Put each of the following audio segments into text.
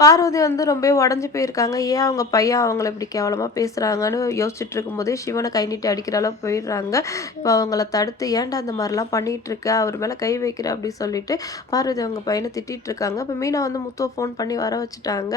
பார்வதி வந்து ரொம்ப உடஞ்சி போயிருக்காங்க. ஏன் அவங்க பையன் அவங்கள இப்படி கேவலமாக பேசுகிறாங்கன்னு யோசிச்சுட்டு இருக்கும்போதே, சிவனை கை நீட்டி அடிக்கிற அளவுக்கு போயிடுறாங்க. இப்போ அவங்கள தடுத்து "ஏன்டா அந்த மாதிரிலாம் பண்ணிகிட்டு இருக்க? அவர் மேலே கை வைக்கிற" அப்படின்னு சொல்லிட்டு பார்வதி அவங்க பையனை திட்டிகிட்டு இருக்காங்க. இப்போ மீனா வந்து முத்துவை ஃபோன் பண்ணி வர வச்சுட்டாங்க.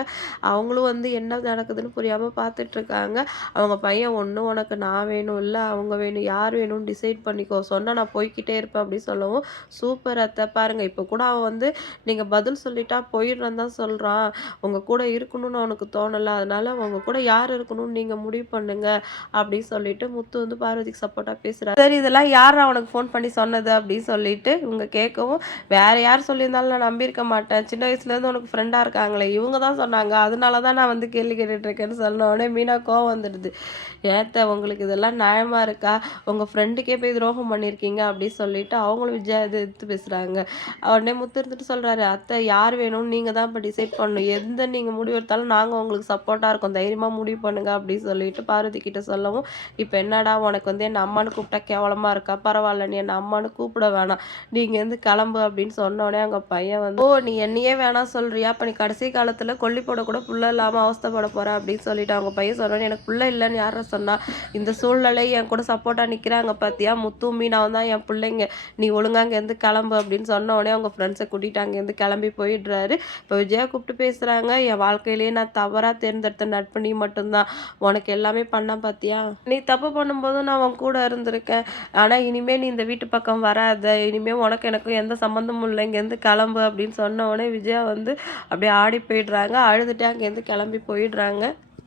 அவங்களும் வந்து என்ன நடக்குதுன்னு புரியாமல் பார்த்துட்டு இருக்காங்க. அவங்க பையன் ஒன்றும் உனக்கு நான் வேணும், இல்லை அவங்க வேணும். யார் வேணும்னு டிசைட் பண்ணிக்கோ. சொன்னால் நான் போய்க்கிட்டே இருப்பேன்" அப்படின்னு சொல்லவும், "சூப்பர் அத்தை பாருங்கள் இப்போ கூட அவன் வந்து நீங்கள் பதில் சொல்லிட்டா போயிடுறேன்னு தான் சொல்கிறான் உங்க கூட இருக்கணும்னு அவனுக்கு தோணல. அதனால உங்க கூட யார் இருக்கணும்னு நீங்க முடிவு பண்ணுங்க" அப்படின்னு சொல்லிட்டு முத்து வந்து பார்வதிக்கு சப்போர்ட்டா பேசுறாரு. சரி இதெல்லாம் யார் உனக்கு ஃபோன் பண்ணி சொன்னது? அப்படின்னு சொல்லிட்டு இவங்க கேட்கவும், வேற யார் சொல்லியிருந்தாலும் நான் நம்பியிருக்க மாட்டேன். சின்ன வயசுலேருந்து உனக்கு ஃப்ரெண்டா இருக்காங்களே, இவங்க தான் சொன்னாங்க. அதனால தான் நான் வந்து கேள்வி கேட்டுட்டு இருக்கேன்னு சொன்ன உடனே மீனா கோவம் வந்துடுது. ஏத்த உங்களுக்கு இதெல்லாம் நியாயமா இருக்கா? உங்க ஃப்ரெண்டுக்கே போய் துரோகம் பண்ணியிருக்கீங்க அப்படின்னு சொல்லிட்டு அவங்களும் விஜயா இது எதிர்த்து பேசுறாங்க. உடனே முத்து இருந்துட்டு சொல்றாரு, "அத்தை யார் வேணும்னு நீங்க தான் இப்போ டிசைட் பண்ணணும். எந்த நீங்கள் முடிவு எடுத்தாலும் உங்களுக்கு சப்போர்ட்டாக இருக்கோம். தைரியமாக முடிவு பண்ணுங்க" அப்படின்னு சொல்லிட்டு பார்வதி கிட்ட சொல்லவும், இப்போ என்னடா உனக்கு வந்து என்ன அம்மான்னு கூப்பிட்டா கேவலமாக இருக்கா? பரவாயில்ல நீ என்ன அம்மான்னு கூப்பிட வேணாம். நீங்கள் இருந்து கிளம்பு" அப்படின்னு சொன்னோடனே அவங்க பையன் வந்து, "ஓ நீ என்னையே வேணாம் சொல்கிறியா அப்போ நீ கடைசி காலத்தில் கொல்லி போட கூட புள்ள இல்லாமல் அவஸ்தைப்பட போகிற அப்படின்னு சொல்லிட்டு அவங்க பையன் சொன்னோன்னு "எனக்கு புள்ள இல்லைன்னு யாரை சொன்னா? இந்த சூழ்நிலை என் கூட சப்போர்ட்டாக நிற்கிறாங்க பார்த்தியா முத்து மீனாவும் தான் என் பிள்ளைங்க நீ ஒழுங்கா இங்கேருந்து கிளம்பு" அப்படின்னு சொன்ன உடனே அவங்க ஃப்ரெண்ட்ஸை கூட்டிகிட்டு அங்கேருந்து கிளம்பி போயிடுறாரு. இப்போ விஜயா கூப்பிட்டு சொல்கிறாங்க "என் வாழ்க்கையிலேயே நான் தவறாக தேர்ந்தெடுத்த நட்பு நீ மட்டும்தான். உனக்கு எல்லாமே பண்ண பார்த்தியா நீ தப்பு பண்ணும்போதும் நான் உன் கூட இருந்திருக்கேன். ஆனால் இனிமேல் நீ இந்த வீட்டு பக்கம் வராத. இனிமேல் உனக்கு எனக்கும் எந்த சம்மந்தமும் இல்லை. இங்கேருந்து கிளம்பு" அப்படின்னு சொன்ன உடனே விஜயா வந்து அப்படியே ஆடி போயிடுறாங்க. அழுதுட்டு அங்கேருந்து கிளம்பி போயிடுறாங்க.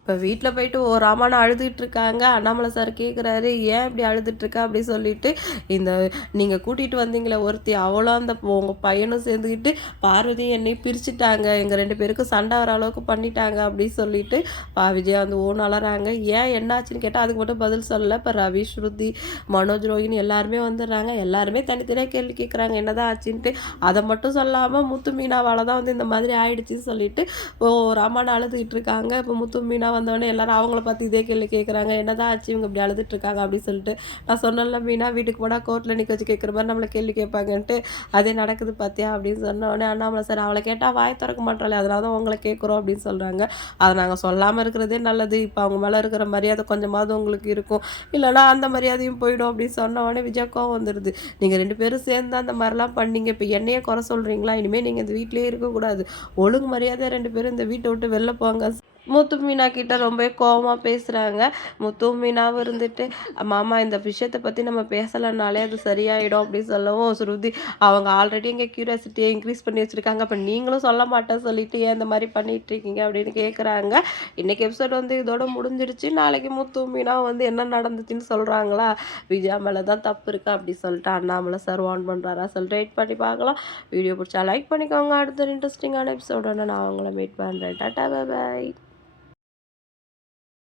இப்போ வீட்டில் போயிட்டு ஓராமான்னு அழுதுட்டு இருக்காங்க. அண்ணாமலை சார் கேட்குறாரு, "ஏன் இப்படி அழுதுட்டு அப்படி சொல்லிட்டு, "இந்த நீங்கள் கூட்டிகிட்டு வந்தீங்களே ஒருத்தி, அவ்வளோ அந்த உங்கள் பையனும் சேர்ந்துக்கிட்டு பார்வதியும் என்னையும் பிரிச்சுட்டாங்க. எங்கள் ரெண்டு பேருக்கும் சண்டை வர அளவுக்கு பண்ணிட்டாங்க" அப்படின்னு சொல்லிட்டு பா விஜயா வந்து ஓன் அழறாங்க. ஏன் என்னாச்சுன்னு கேட்டால் அதுக்கு மட்டும் பதில் சொல்லலை இப்போ ரவி, ஸ்ருதி, மனோஜ், ரோஹினி எல்லாருமே வந்துடுறாங்க. எல்லாருமே தனித்தனியாக கேள்வி கேட்குறாங்க என்னதான் ஆச்சுன்ட்டு. அதை மட்டும் சொல்லாமல் முத்து, மீனாவால் தான் வந்து இந்த மாதிரி ஆயிடுச்சுன்னு சொல்லிட்டு ஓராமான்னு அழுதுகிட்டு இருக்காங்க. இப்போ முத்து, மீனா வந்தோடனே எல்லாரும் அவங்கள பார்த்து இதே கேள்வி கேட்குறாங்க. என்னதான் ஆச்சு இவங்க இப்படி அழுதுட்ருக்காங்க அப்படின்னு சொல்லிட்டு. நான் சொன்னேன்ல மீனா வீட்டுக்கு போனால் கோர்ட்டில் நிற்க வச்சு கேட்குற மாதிரி நம்மளை கேள்வி கேட்பாங்கன்ட்டு. அதே நடக்குது பார்த்தியா அப்படின்னு சொன்னோடனே அண்ணாமலை சார், அவளை கேட்டால் வாய் திறக்க மாட்டாளே அதனால தான் உங்களை கேட்குறோம்" அப்படின்னு சொல்கிறாங்க அதை நாங்கள் சொல்லாமல் இருக்கிறதே நல்லது. இப்போ அவங்க மேலே இருக்கிற மரியாதை கொஞ்சமாவது உங்களுக்கு இருக்கும். இல்லைனா அந்த மரியாதையும் போயிடும் அப்படின்னு சொன்ன உடனே கோவம் வந்துடுது. நீங்கள் ரெண்டு பேரும் சேர்ந்து அந்த மாதிரிலாம் பண்ணீங்க. இப்போ என்னையே குறை சொல்கிறீங்களா இனிமேல் நீங்கள் இந்த வீட்டிலேயே இருக்கக்கூடாது. ஒழுங்கு மரியாதை ரெண்டு பேரும் இந்த வீட்டை விட்டு வெளில போங்க" முத்து, மீனா கிட்ட ரொம்பவே கோபமாக பேசுகிறாங்க முத்து மீனாவும் இருந்துட்டு, "மாமா இந்த விஷயத்தை பற்றி நம்ம பேசலைனாலே அது சரியாயிடும்" அப்படின்னு சொல்லவும், ஸ்ருதி, "அவங்க ஆல்ரெடி எங்கள் க்யூரியாசிட்டியை இன்க்ரீஸ் பண்ணி வச்சுருக்காங்க அப்போ நீங்களும் சொல்ல மாட்டேன்னு சொல்லிட்டு ஏன் இந்த மாதிரி பண்ணிட்டு இருக்கீங்க?" அப்படின்னு கேட்குறாங்க. இன்னைக்கு எபிசோட் வந்து இதோட முடிஞ்சிடுச்சு. நாளைக்கு முத்து மீனா வந்து என்ன நடந்துச்சுன்னு சொல்கிறாங்களா விஜயா மேலே தான் தப்பு இருக்கா அப்படி சொல்லிட்டு அண்ணாமலை சார் வான் பண்ணுறாரா சொல்லிட்டு வெயிட் பண்ணி பார்க்கலாம். வீடியோ பிடிச்சா லைக் பண்ணிக்கோங்க. அடுத்த இன்ட்ரெஸ்டிங்கான எபிசோடோட நான் அவங்கள மீட் பண்ணுறேன் டாட்டா பாய்.